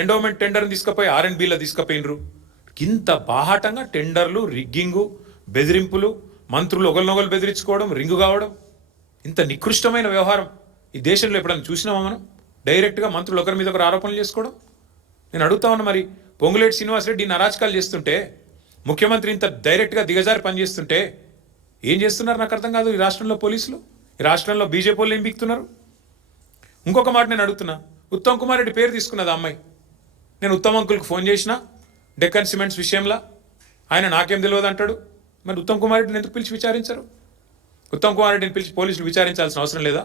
Endowment టెండర్ని తీసుకుపోయి R&Bలో తీసుకుపోయినరు. ఇంత బాహాటంగా టెండర్లు, రిగ్గింగు, బెదిరింపులు, మంత్రులు ఒకరినొకరు బెదిరించుకోవడం, రింగు కావడం, ఇంత నికృష్టమైన వ్యవహారం ఈ దేశంలో ఎప్పుడైనా చూసినామా మనం? డైరెక్ట్గా మంత్రులు ఒకరి మీద ఒకరు ఆరోపణలు చేసుకోవడం. నేను అడుగుతా ఉన్నా, మరి పొంగులేటి శ్రీనివాసరెడ్డి అరాచకాలు చేస్తుంటే, ముఖ్యమంత్రి ఇంత డైరెక్ట్గా దిగజారి పనిచేస్తుంటే ఏం చేస్తున్నారు నాకు అర్థం కాదు. ఈ రాష్ట్రంలో పోలీసులు, ఈ రాష్ట్రంలో బీజేపీ వాళ్ళు ఏం బిక్తున్నారు? ఇంకొక మాట నేను అడుగుతున్నా, ఉత్తమ్ కుమార్ రెడ్డి పేరు తీసుకున్నది అమ్మాయి. నేను ఉత్తమ్ అంకుల్కి ఫోన్ చేసిన డెక్కన్ సిమెంట్స్ విషయంలో, ఆయన నాకేం తెలియదు అంటాడు. మరి ఉత్తమ్ కుమార్ రెడ్డిని ఎందుకు పిలిచి విచారించారు? ఉత్తమ్ కుమార్ రెడ్డిని పిలిచి పోలీసులు విచారించాల్సిన అవసరం లేదా?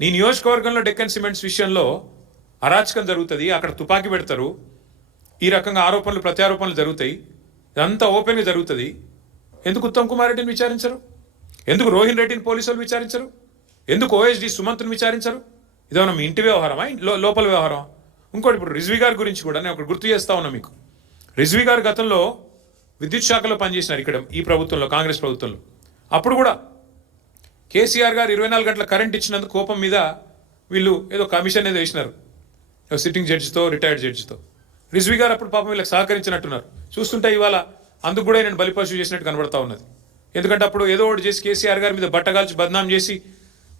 నీ నియోజకవర్గంలో డెక్కన్ సిమెంట్స్ విషయంలో అరాచకం జరుగుతుంది, అక్కడ తుపాకీ పెడతారు, ఈ రకంగా ఆరోపణలు ప్రత్యారోపణలు జరుగుతాయి, ఇదంతా ఓపెన్గా జరుగుతుంది. ఎందుకు ఉత్తమ్ కుమార్ రెడ్డిని విచారించరు? ఎందుకు రోహిన్ రెడ్డిని పోలీసులు విచారించరు? ఎందుకు OSD సుమంత్ని విచారించరు? ఇదేమన్నా మీ ఇంటి వ్యవహారమా, లోపల వ్యవహారమా? ఇంకోటి, ఇప్పుడు రిజ్వీ గారి గురించి కూడా నేను ఒకటి గుర్తు చేస్తా ఉన్నా మీకు. రిజ్వీ గారు గతంలో విద్యుత్ శాఖలో పనిచేసినారు ఇక్కడ ఈ ప్రభుత్వంలో, కాంగ్రెస్ ప్రభుత్వంలో. అప్పుడు కూడా కేసీఆర్ గారు 24 గంటల కరెంట్ ఇచ్చినందుకు కోపం మీద వీళ్ళు ఏదో కమిషన్ ఏదో వేసినారు, సిట్టింగ్ జడ్జితో, రిటైర్డ్ జడ్జితో. రిజ్వీ గారు అప్పుడు పాపం వీళ్ళకి సహకరించినట్టున్నారు. చూస్తుంటే ఇవాళ అందుకు కూడా నేను బలిపశువు చేసినట్టు కనబడతా ఉన్నది. ఎందుకంటే అప్పుడు ఏదో ఒకటి చేసి కేసీఆర్ గారి మీద బట్టగాల్చి బద్నాం చేసి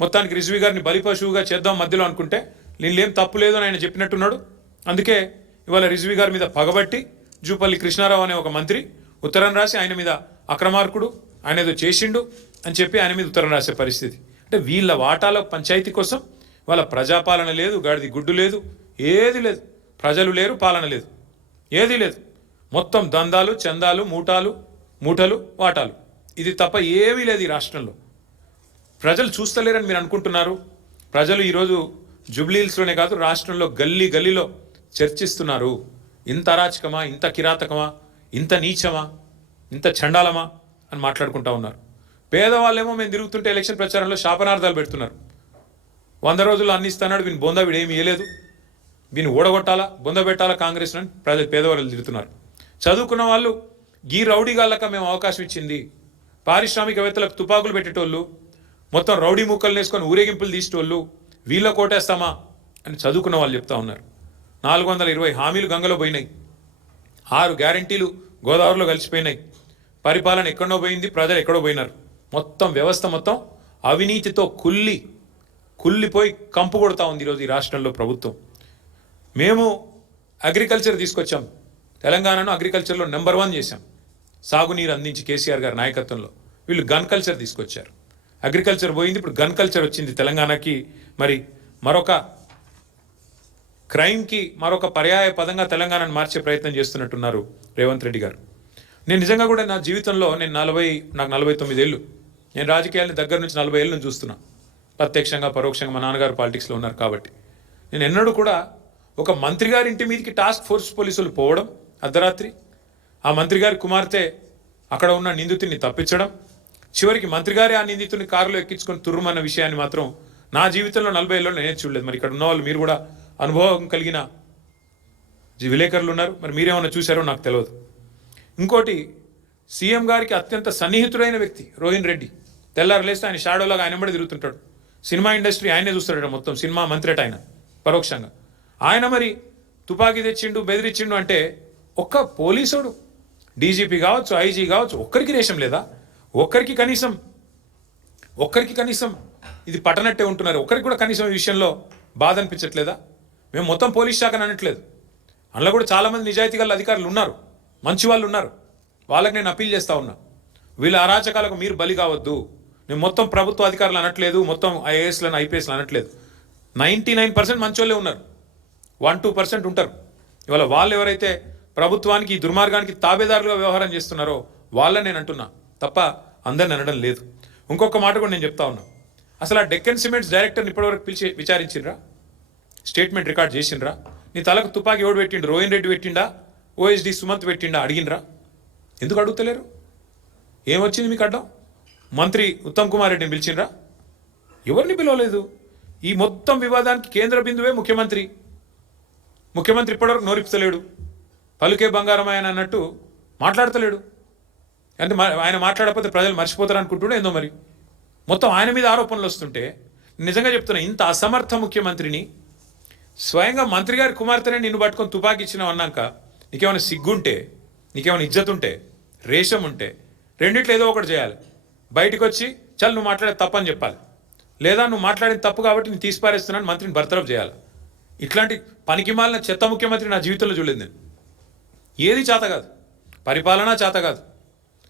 మొత్తానికి రిజ్వీ గారిని బలిపశువుగా చేద్దాం మధ్యలో అనుకుంటే, వీళ్ళేం తప్పు లేదు అని ఆయన చెప్పినట్టున్నాడు. అందుకే ఇవాళ రిజ్వీ గారి మీద పగబట్టి జూపల్లి కృష్ణారావు అనే ఒక మంత్రి ఉత్తరం రాసి ఆయన మీద అక్రమార్కుడు, ఆయన ఏదో చేసిండు అని చెప్పి ఆయన మీద ఉత్తరం రాసే పరిస్థితి. అంటే వీళ్ళ వాటాల పంచాయతీ కోసం వాళ్ళ ప్రజాపాలన లేదు, గాడిది గుడ్డు లేదు, ఏది లేదు. ప్రజలు లేరు, పాలన లేదు, ఏది లేదు. మొత్తం దందాలు, చందాలు, మూటలు, వాటాలు, ఇది తప్ప ఏమీ లేదు ఈ రాష్ట్రంలో. ప్రజలు చూస్తలేరని మీరు అనుకుంటున్నారు. ప్రజలు ఈరోజు జుబ్లీహిల్స్లోనే కాదు, రాష్ట్రంలో గల్లీ గల్లీలో చర్చిస్తున్నారు. ఇంత అరాచకమా, ఇంత కిరాతకమా, ఇంత నీచమా, ఇంత చండాలమా అని మాట్లాడుకుంటా ఉన్నారు. పేదవాళ్ళేమో మేము తిరుగుతుంటే ఎలక్షన్ ప్రచారంలో శాపనార్థాలు పెడుతున్నారు. 100 రోజుల్లో అన్ని ఇస్తున్నాడు, వీని బొంద వీడేమి ఇవ్వలేదు, వీని ఓడగొట్టాలా, బొంద పెట్టాలా కాంగ్రెస్ అని పేదవాళ్ళు తిరుగుతున్నారు. చదువుకున్న వాళ్ళు గీ రౌడీగాళ్ళక మేము అవకాశం ఇచ్చింది, పారిశ్రామికవేత్తలకు తుపాకులు పెట్టేటోళ్ళు, మొత్తం రౌడీ ముక్కలు వేసుకొని ఊరేగింపులు తీసేటోళ్ళు, వీళ్ళ కోటేస్తామా అని చదువుకున్న వాళ్ళు చెప్తా ఉన్నారు. 420 హామీలు గంగలో పోయినాయి, 6 గ్యారంటీలు గోదావరిలో కలిసిపోయినాయి, పరిపాలన ఎక్కడో పోయింది, ప్రజలు ఎక్కడో పోయినారు. మొత్తం వ్యవస్థ మొత్తం అవినీతితో కుల్లిపోయి కంపు కొడతా ఉంది ఈరోజు ఈ రాష్ట్రంలో ప్రభుత్వం. మేము అగ్రికల్చర్ తీసుకొచ్చాం, తెలంగాణను అగ్రికల్చర్లో నెంబర్ 1 చేశాం, సాగునీరు అందించి కేసీఆర్ గారి నాయకత్వంలో. వీళ్ళు గన్ కల్చర్ తీసుకొచ్చారు, అగ్రికల్చర్ పోయింది, ఇప్పుడు గన్ కల్చర్ వచ్చింది తెలంగాణకి. మరి మరొక క్రైమ్కి మరొక పర్యాయ పదంగా తెలంగాణను మార్చే ప్రయత్నం చేస్తున్నట్టున్నారు రేవంత్ రెడ్డి గారు. నేను నిజంగా కూడా నా జీవితంలో నాకు 49 ఏళ్ళు, నేను రాజకీయాలని దగ్గర నుంచి 40 ఏళ్ళ నుంచి చూస్తున్నా, ప్రత్యక్షంగా పరోక్షంగా. మా నాన్నగారు పాలిటిక్స్లో ఉన్నారు కాబట్టి నేను ఎన్నడూ కూడా ఒక మంత్రి గారి ఇంటి మీదకి టాస్క్ ఫోర్స్ పోలీసులు పోవడం అర్ధరాత్రి, ఆ మంత్రి గారి కుమార్తె అక్కడ ఉన్న నిందితుడిని తప్పించడం, చివరికి మంత్రి గారే ఆ నిందితుడిని కారులో ఎక్కించుకొని తుర్రుమన్న విషయాన్ని మాత్రం నా జీవితంలో 40 ఏళ్ళలో నేనే చూడలేదు. మరి ఇక్కడ ఉన్న వాళ్ళు, మీరు కూడా అనుభవం కలిగిన విలేకరులు ఉన్నారు, మరి మీరేమన్నా చూశారో నాకు తెలియదు. ఇంకోటి, సీఎం గారికి అత్యంత సన్నిహితుడైన వ్యక్తి రోహిన్ రెడ్డి. తెల్లారు లేస్తే ఆయన షాడోలాగా ఆయన కూడా తిరుగుతుంటాడు. సినిమా ఇండస్ట్రీ ఆయనే చూస్తాడు, మొత్తం సినిమా మంత్రి ఆయన పరోక్షంగా. ఆయన మరి తుపాకీ తెచ్చిండు, బెదిరించిండు అంటే ఒక్క పోలీసుడు, డీజీపీ కావచ్చు, ఐజీ కావచ్చు, ఒక్కరికి రేషం లేదా? ఒక్కరికి కనీసం ఇది పట్టనట్టే ఉంటున్నారు. ఒక్కరికి కూడా కనీసం ఈ విషయంలో బాధ అనిపించట్లేదా? మేము మొత్తం పోలీస్ శాఖను అనట్లేదు, అందులో కూడా చాలామంది నిజాయితీ గల అధికారులు ఉన్నారు, మంచి వాళ్ళు ఉన్నారు. వాళ్ళకి నేను అప్పీల్ చేస్తూ ఉన్నా, వీళ్ళ అరాచకాలకు మీరు బలి కావద్దు. నేను మొత్తం ప్రభుత్వ అధికారులు అనట్లేదు, మొత్తం ఐఏఎస్లను ఐపీఎస్లు అనట్లేదు. 99% మంచోళ్ళే ఉన్నారు, 1-2% ఉంటారు. ఇవాళ వాళ్ళు ఎవరైతే ప్రభుత్వానికి, ఈ దుర్మార్గానికి తాబేదారులుగా వ్యవహారం చేస్తున్నారో వాళ్ళని నేను అంటున్నా తప్ప అందరిని అనడం లేదు. ఇంకొక మాట కూడా నేను చెప్తా ఉన్నా, అసలు ఆ డెక్కన్ సిమెంట్స్ డైరెక్టర్ని ఇప్పటివరకు పిలిచి విచారించిండ్రా? స్టేట్మెంట్ రికార్డ్ చేసిండ్రా? నీ తలకు తుపాకీ ఎవడు పెట్టిండు? రోహిన్ రెడ్డి పెట్టిండా? OSD సుమంత్ పెట్టిండా? అడిగినరా? ఎందుకు అడుగుతలేరు? ఏమొచ్చింది మీకు అడ్డం? మంత్రి ఉత్తమ్ కుమార్ రెడ్డిని పిలిచిండ్రా? ఎవరిని పిలవలేదు. ఈ మొత్తం వివాదానికి కేంద్ర బిందువే ముఖ్యమంత్రి. ఇప్పటివరకు నోరిపుతలేడు, పలుకే బంగారమాయన అన్నట్టు మాట్లాడతలేడు. అంటే ఆయన మాట్లాడకపోతే ప్రజలు మర్చిపోతారు అనుకుంటుండే ఏందో మరి. మొత్తం ఆయన మీద ఆరోపణలు వస్తుంటే నిజంగా చెప్తున్నా, ఇంత అసమర్థ ముఖ్యమంత్రిని స్వయంగా మంత్రి గారి కుమార్తెనే నిన్ను పట్టుకొని తుపాకీ ఇచ్చినావు అన్నాక నీకేమైనా సిగ్గుంటే, నీకేమైనా ఇజ్జత్ ఉంటే, రేషం ఉంటే రెండిట్లో ఏదో ఒకటి చేయాలి. బయటకు వచ్చి చల్ నువ్వు మాట్లాడేది తప్పని చెప్పాలి, లేదా నువ్వు మాట్లాడేది తప్పు కాబట్టి నేను తీసిపారేస్తున్నాను మంత్రిని బర్తరఫ్ చేయాలి. ఇట్లాంటి పనికిమాలిన చెత్త ముఖ్యమంత్రి నా జీవితంలో చూడలేదు నేను. ఏది చేత కాదు, పరిపాలన చేత కాదు,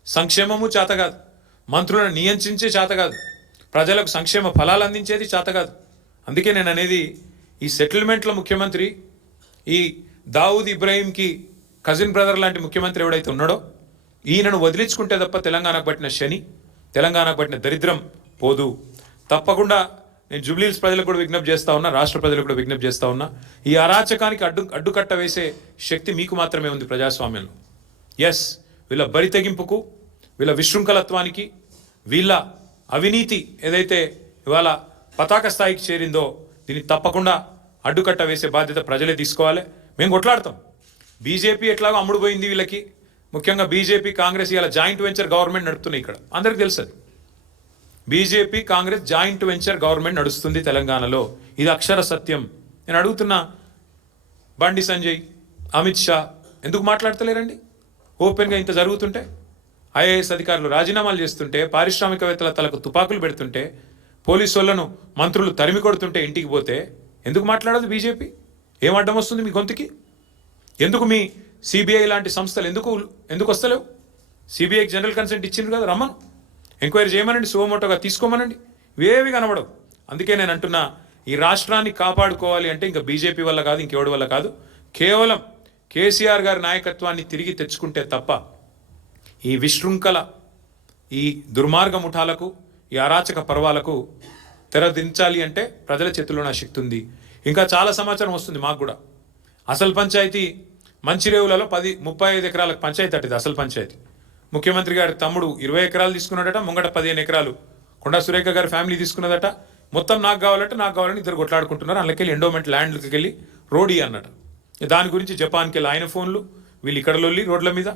సంక్షేమము చేత కాదు, మంత్రులను నియంత్రించే చేత కాదు, ప్రజలకు సంక్షేమ ఫలాలు అందించేది చేత కాదు. అందుకే నేను అనేది ఈ సెటిల్మెంట్లో ముఖ్యమంత్రి, ఈ దావుద్ ఇబ్రాహీంకి కజిన్ బ్రదర్ లాంటి ముఖ్యమంత్రి ఎవడైతే ఉన్నాడో ఈయనను వదిలించుకుంటే తప్ప తెలంగాణకు పట్టిన శని, తెలంగాణకు పట్టిన దరిద్రం పోదు. తప్పకుండా నేను జూబ్లీహిల్స్ ప్రజలకు కూడా విజ్ఞప్తి చేస్తా ఉన్నా, రాష్ట్ర ప్రజలకు కూడా విజ్ఞప్తి చేస్తా ఉన్నా, ఈ అరాచకానికి అడ్డుకట్ట వేసే శక్తి మీకు మాత్రమే ఉంది ప్రజాస్వామ్యంలో. ఎస్, వీళ్ళ బరి తెగింపుకు, వీళ్ళ విశృంఖలత్వానికి, వీళ్ళ అవినీతి ఏదైతే ఇవాళ పతాక స్థాయికి చేరిందో దీన్ని తప్పకుండా అడ్డుకట్ట వేసే బాధ్యత ప్రజలే తీసుకోవాలి. మేము కొట్లాడతాం. బీజేపీ ఎట్లాగో అమ్ముడుపోయింది వీళ్ళకి, ముఖ్యంగా బీజేపీ కాంగ్రెస్ ఇలా జాయింట్ వెంచర్ గవర్నమెంట్ నడుపుతున్నాయి. ఇక్కడ అందరికి తెలుసు BJP Congress joint venture government నడుస్తుంది తెలంగాణలో. ఇది అక్షర సత్యం. నేను అడుగుతున్నా, బండి సంజయ్, అమిత్ షా ఎందుకు మాట్లాడతలేరండి? ఓపెన్గా ఇంత జరుగుతుంటే, ఐఏఎస్ అధికారులు రాజీనామాలు చేస్తుంటే, పారిశ్రామికవేత్తల తలకు తుపాకులు పెడుతుంటే, పోలీసు వాళ్ళను మంత్రులు తరిమి కొడుతుంటే ఇంటికి పోతే ఎందుకు మాట్లాడదు బీజేపీ? ఏం అడ్డం వస్తుంది మీ గొంతుకి? ఎందుకు మీ సిబిఐ లాంటి సంస్థలు ఎందుకు వస్తలేవు? సిబిఐకి జనరల్ కన్సెంట్ ఇచ్చిండ్రు కదా, రమ్మను, ఎంక్వైరీ చేయమనండి, సువమోటోగా తీసుకోమనండి. ఇవేవి కనబడవు. అందుకే నేను అంటున్నా, ఈ రాష్ట్రాన్ని కాపాడుకోవాలి అంటే ఇంకా బీజేపీ వల్ల కాదు, ఇంకెవడి వల్ల కాదు, కేవలం కేసీఆర్ గారి నాయకత్వాన్ని తిరిగి తెచ్చుకుంటే తప్ప ఈ విశృంఖల, ఈ దుర్మార్గ ముఠాలకు, ఈ అరాచక పర్వాలకు తెరదించాలి అంటే ప్రజల చేతుల్లో నా శక్తి ఉంది. ఇంకా చాలా సమాచారం వస్తుంది మాకు కూడా. అసలు పంచాయతీ మంచిరేవులలో 35 ఎకరాలకు పంచాయతీ అట్టిది అసలు పంచాయతీ. ముఖ్యమంత్రి గారి తమ్ముడు 20 ఎకరాలు తీసుకున్నాడట, ముంగట 15 ఎకరాలు కొండా సురేఖ గారి ఫ్యామిలీ తీసుకున్నదట. మొత్తం నాకు కావాలని ఇద్దరు కొట్లాడుకుంటున్నారు. అందులోకెళ్ళి ఎండోమెంట్ ల్యాండ్కి వెళ్ళి రోడీ అన్నట. దాని గురించి జపాన్కి వెళ్ళి ఆయన ఫోన్లు, వీళ్ళు ఇక్కడ లొల్లి రోడ్ల మీద.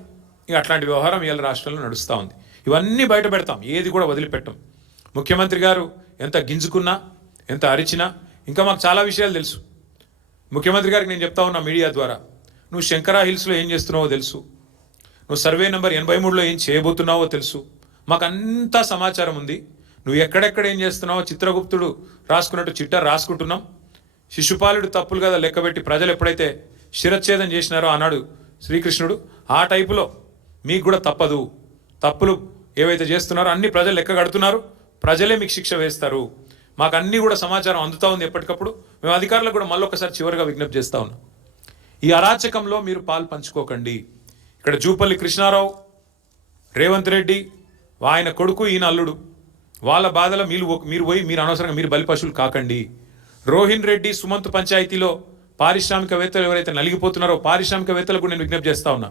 ఇక అట్లాంటి వ్యవహారం ఇవాళ రాష్ట్రంలో నడుస్తూ ఉంది. ఇవన్నీ బయట పెడతాం, ఏది కూడా వదిలిపెట్టాం. ముఖ్యమంత్రి గారు ఎంత గింజుకున్నా, ఎంత అరిచినా ఇంకా మాకు చాలా విషయాలు తెలుసు. ముఖ్యమంత్రి గారికి నేను చెప్తా ఉన్నా మీడియా ద్వారా, నువ్వు శంకరా హిల్స్లో ఏం చేస్తున్నావో తెలుసు, నువ్వు సర్వే నెంబర్ 83లో ఏం చేయబోతున్నావో తెలుసు, మాకు అంతా సమాచారం ఉంది. నువ్వు ఎక్కడెక్కడ ఏం చేస్తున్నావో చిత్రగుప్తుడు రాసుకున్నట్టు చిట్టా రాసుకుంటున్నాం. శిశుపాలుడు తప్పులు కదా లెక్కబెట్టి ప్రజలు ఎప్పుడైతే శిరచ్ఛేదం చేసినారో ఆనాడు శ్రీకృష్ణుడు, ఆ టైపులో మీకు కూడా తప్పదు. తప్పులు ఏవైతే చేస్తున్నారో అన్ని ప్రజలు లెక్క కడుతున్నారు, ప్రజలే మీకు శిక్ష వేస్తారు. మాకు అన్నీ కూడా సమాచారం అందుతూ ఉంది ఎప్పటికప్పుడు. మేము అధికారులకు కూడా మళ్ళొకసారి చివరిగా విజ్ఞప్తి చేస్తూ ఉన్నాం, ఈ అరాచకంలో మీరు పాలు పంచుకోకండి. ఇక్కడ జూపల్లి కృష్ణారావు, రేవంత్ రెడ్డి, ఆయన కొడుకు, ఈయన అల్లుడు, వాళ్ళ బాధలో మీరు పోయి మీరు అనవసరంగా మీరు బలిపశువులు కాకండి. రోహిన్ రెడ్డి సుమంత్ పంచాయతీలో పారిశ్రామికవేత్తలు ఎవరైతే నలిగిపోతున్నారో పారిశ్రామికవేత్తలకు నేను విజ్ఞప్తి చేస్తా ఉన్నా,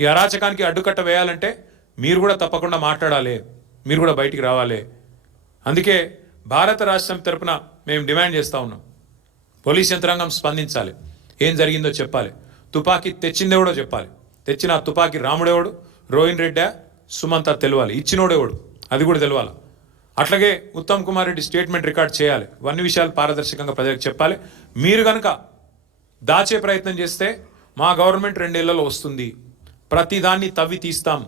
ఈ అరాచకానికి అడ్డుకట్ట వేయాలంటే మీరు కూడా తప్పకుండా మాట్లాడాలి, మీరు కూడా బయటికి రావాలి. అందుకే భారత రాష్ట్రం తరపున మేము డిమాండ్ చేస్తూ ఉన్నాం, పోలీస్ యంత్రాంగం స్పందించాలి, ఏం జరిగిందో చెప్పాలి, తుపాకీ తెచ్చిందేవడో చెప్పాలి, తెచ్చిన తుపాకీ రాముడేవాడు, రోహిన్ రెడ్డా, సుమంత తెలియాలి, ఇచ్చినోడేవాడు అది కూడా తెలియాలి. అట్లాగే ఉత్తమ్ కుమార్ రెడ్డి స్టేట్మెంట్ రికార్డ్ చేయాలి. ఇవన్నీ విషయాలు పారదర్శకంగా ప్రజలకు చెప్పాలి. మీరు కనుక దాచే ప్రయత్నం చేస్తే మా గవర్నమెంట్ 2 ఏళ్లలో వస్తుంది, ప్రతిదాన్ని తవ్వి తీస్తాం.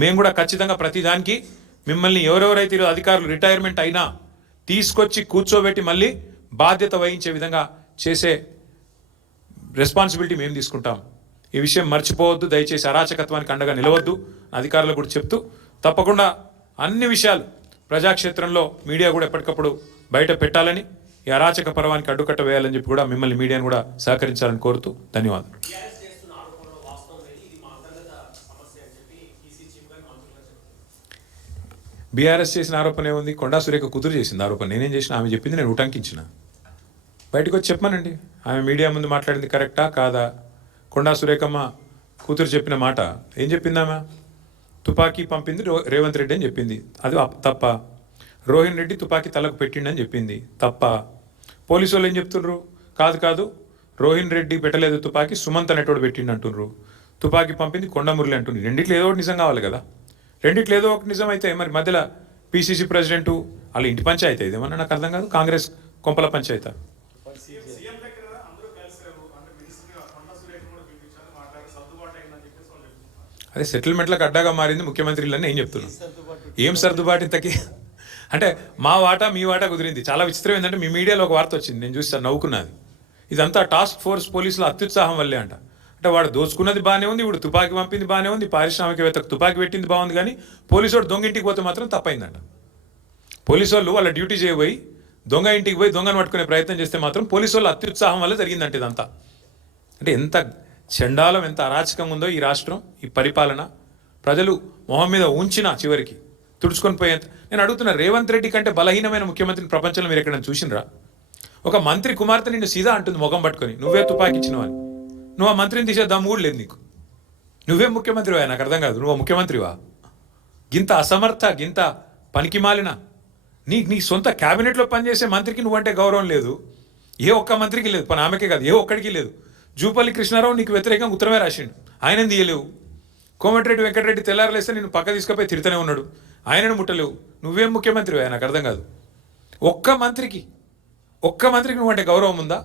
మేము కూడా ఖచ్చితంగా ప్రతిదానికి మిమ్మల్ని ఎవరెవరైతే అధికారులు రిటైర్మెంట్ అయినా తీసుకొచ్చి కూర్చోబెట్టి మళ్ళీ బాధ్యత వహించే విధంగా చేసే రెస్పాన్సిబిలిటీ మేము తీసుకుంటాం. ఈ విషయం మర్చిపోవద్దు, దయచేసి అరాచకత్వానికి అండగా నిలవద్దు. అధికారులకు కూడా చెప్తూ తప్పకుండా అన్ని విషయాలు ప్రజాక్షేత్రంలో మీడియా కూడా ఎప్పటికప్పుడు బయట పెట్టాలని, ఈ అరాచక పర్వానికి అడ్డుకట్ట వేయాలని చెప్పి కూడా మిమ్మల్ని మీడియాను కూడా సహకరించాలని కోరుతూ ధన్యవాదాలు. బీఆర్ఎస్ చేసిన ఆరోపణ ఏముంది? కొండా సురేఖ కూతురు చేసింది ఆరోపణ. నేనేం చేసిన? ఆమె చెప్పింది నేను ఉటంకించిన. బయటకు వచ్చి చెప్పమానండి, ఆమె మీడియా ముందు మాట్లాడింది కరెక్టా కాదా? కొండా సురేఖమ్మ కూతురు చెప్పిన మాట ఏం చెప్పింది? ఆమె తుపాకీ పంపింది రేవంత్ రెడ్డి అని చెప్పింది, అది తప్ప. రోహిన్ రెడ్డి తుపాకీ తలకు పెట్టిండని చెప్పింది, తప్ప. పోలీసు వాళ్ళు ఏం చెప్తున్నారు? కాదు రోహిన్ రెడ్డి పెట్టలేదు తుపాకీ, సుమంత్ అనేటోడు పెట్టిండి అంటున్నారు. తుపాకీ పంపింది కొండమురళి అంటుంది. రెండిట్లో ఏదో ఒకటి నిజం కావాలి కదా. రెండిట్లో ఏదో ఒకటి నిజం అయితే మరి మధ్యలో పిసిసి ప్రెసిడెంటు వాళ్ళ ఇంటి పంచాయతీ ఇదేమన్నా నాకు అర్థం కాదు. కాంగ్రెస్ కొంపల పంచాయతీ అదే సెటిల్మెంట్లకు అడ్డాగా మారింది ముఖ్యమంత్రులని నేను చెప్తున్నాను. ఏం సర్దుబాటు ఇంతకీ అంటే మా వాటా మీ వాటా కుదిరింది. చాలా విచిత్రం ఏంటంటే మీ మీడియాలో ఒక వార్త వచ్చింది, నేను చూస్తాను, నవ్వుకున్నది. ఇదంతా టాస్క్ ఫోర్స్ పోలీసుల అత్యుత్సాహం వల్లే అంట. అంటే వాడు దోచుకున్నది బాగానే ఉంది, ఇప్పుడు తుపాకీ పంపింది బాగానే ఉంది, పారిశ్రామికవేత్తకు తుపాకీ పెట్టింది బాగుంది, కానీ పోలీసు వాడు దొంగ ఇంటికి పోతే మాత్రం తప్పైందంట. పోలీసు వాళ్ళు వాళ్ళ డ్యూటీ చేయబోయి దొంగ ఇంటికి పోయి దొంగను పట్టుకునే ప్రయత్నం చేస్తే మాత్రం పోలీసు వాళ్ళ అత్యుత్సాహం వల్ల జరిగిందంటే ఇదంతా. అంటే ఎంత చండాలం, ఎంత అరాచకంగా ఉందో ఈ రాష్ట్రం, ఈ పరిపాలన. ప్రజలు మొహం మీద ఉంచిన చివరికి తుడుచుకొని పోయేంత. నేను అడుగుతున్నా, రేవంత్ రెడ్డి కంటే బలహీనమైన ముఖ్యమంత్రిని ప్రపంచంలో మీరు ఎక్కడైనా చూసినరా? ఒక మంత్రి కుమార్తె నిన్ను సీదా అంటుంది ముఖం పట్టుకొని, నువ్వే తుపాకి ఇచ్చినావు అని. నువ్వు ఆ మంత్రిని తీసే దమ్ము కూడా లేదు నీకు. నువ్వే ముఖ్యమంత్రివా? నాకు అర్థం కాదు. నువ్వు ముఖ్యమంత్రివా? గింత అసమర్థ, గింత పనికిమాలిన, నీ సొంత క్యాబినెట్లో పనిచేసే మంత్రికి నువ్వంటే గౌరవం లేదు. ఏ ఒక్క మంత్రికి లేదు, పని ఆమెకే కాదు, ఏ ఒక్కడికి లేదు. జూపల్లి కృష్ణారావు నీకు వ్యతిరేకంగా ఉత్తరమే రాసిండు, ఆయన తీయలేవు. కోమటిరెడ్డి వెంకటరెడ్డి తెల్లారలేస్తే నేను పక్క తీసుకుపోయి తిడుతూనే ఉన్నాడు, ఆయనను ముట్టలేవు. నువ్వేం ముఖ్యమంత్రివా? నాకు అర్థం కాదు. ఒక్క మంత్రికి నువ్వంటే గౌరవం ఉందా?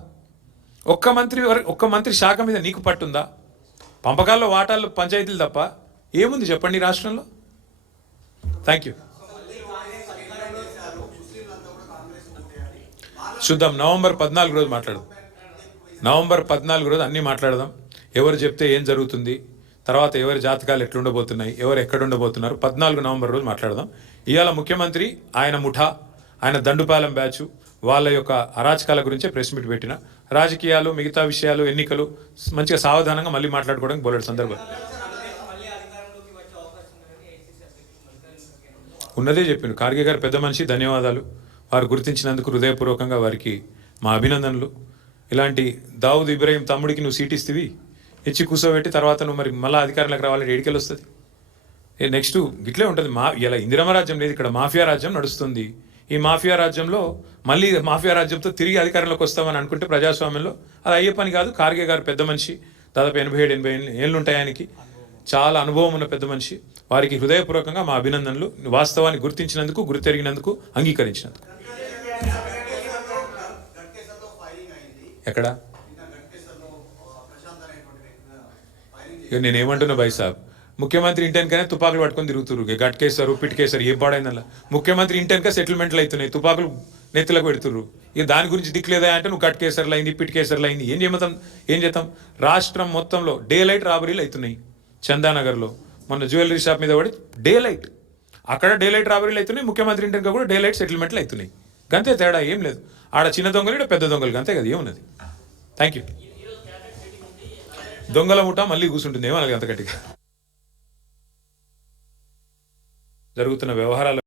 ఒక్క మంత్రి శాఖ మీద నీకు పట్టుందా? పంపకాల్లో వాటాల్లో పంచాయతీలు తప్ప ఏముంది చెప్పండి ఈ రాష్ట్రంలో? Thank you. చూద్దాం, నవంబర్ 14 రోజు మాట్లాడదాం. నవంబర్ 14 రోజు అన్నీ మాట్లాడదాం. ఎవరు చెప్తే ఏం జరుగుతుంది, తర్వాత ఎవరి జాతకాలు ఎట్లుండబోతున్నాయి, ఎవరు ఎక్కడ ఉండబోతున్నారు, 14 నవంబర్ రోజు మాట్లాడదాం. ఇవాళ ముఖ్యమంత్రి, ఆయన ముఠా, ఆయన దండుపాలెం బ్యాచ్, వాళ్ళ యొక్క అరాచకాల గురించే ప్రెస్ మీట్ పెట్టిన. రాజకీయాలు, మిగతా విషయాలు, ఎన్నికలు మంచిగా సావధానంగా మళ్ళీ మాట్లాడుకోవడానికి బోలెడు సందర్భం ఉన్నదే చెప్పిండు. ఖార్గే గారు పెద్ద మనిషి, ధన్యవాదాలు. వారు గుర్తించినందుకు హృదయపూర్వకంగా వారికి మా అభినందనలు. ఇలాంటి దావుద్ ఇబ్రాహీం తమ్ముడికి నువ్వు సీట్ ఇస్తేవి, ఇచ్చి కూర్చోబెట్టి తర్వాత నువ్వు మరి మళ్ళీ అధికారంలోకి రావాలంటే ఏడికెళ్ళి వస్తుంది? నెక్స్ట్ గిట్లే ఉంటుంది. ఇలా ఇందిరమ రాజ్యం లేదు, ఇక్కడ మాఫియా రాజ్యం నడుస్తుంది. ఈ మాఫియా రాజ్యంలో మళ్ళీ మాఫియా రాజ్యంతో తిరిగి అధికారంలోకి వస్తామని అనుకుంటే ప్రజాస్వామ్యంలో అది అయ్యే పని కాదు. ఖార్గే గారు పెద్ద మనిషి, దాదాపు 87-80 ఏళ్ళు ఉంటాయి ఆయనకి, చాలా అనుభవం ఉన్న పెద్ద మనిషి. వారికి హృదయపూర్వకంగా మా అభినందనలు, వాస్తవాన్ని గుర్తించినందుకు, గుర్తెరిగినందుకు, అంగీకరించినందుకు. ఎక్కడ నేనేమంటున్నా భాయ్ సాబ్, ముఖ్యమంత్రి ఇంటెన్కనే తుపాకులు పట్టుకొని తిరుగుతురు, గట్కేశారు, పిట్కేశారు, ఏ పాడైందల్లా. ముఖ్యమంత్రి ఇంటెన్క సెటిల్మెంట్లు అవుతున్నాయి, తుపాకులు నెత్తిలకు పెడుతుర్రు. ఇక దాని గురించి దిక్కులేదా అంటే నువ్వు గట్కేసర్లు అయింది, పిట్కేసర్లు అయింది. ఏం చేద్దాం? రాష్ట్రం మొత్తంలో డే లైట్ రాబరీలు అవుతున్నాయి. చందానగర్లో మొన్న జ్యువెలరీ షాప్ మీద పడి డే లైట్, అక్కడ డే లైట్ రాబరీలు అవుతున్నాయి. ముఖ్యమంత్రి ఇంటెన్క కూడా డే లైట్ సెటిల్మెంట్లు అవుతున్నాయి. గంతే, తేడా ఏం లేదు. ఆడ చిన్న దొంగలు, ఇక్కడ పెద్ద దొంగలు, గంతే కదా, ఏమున్నది? Thank you. దొంగల ముఠా మళ్ళీ కూర్చుంటుంది, ఏమనాలి అంత గట్టిగా. జరుగుతున్న వ్యవహారాలు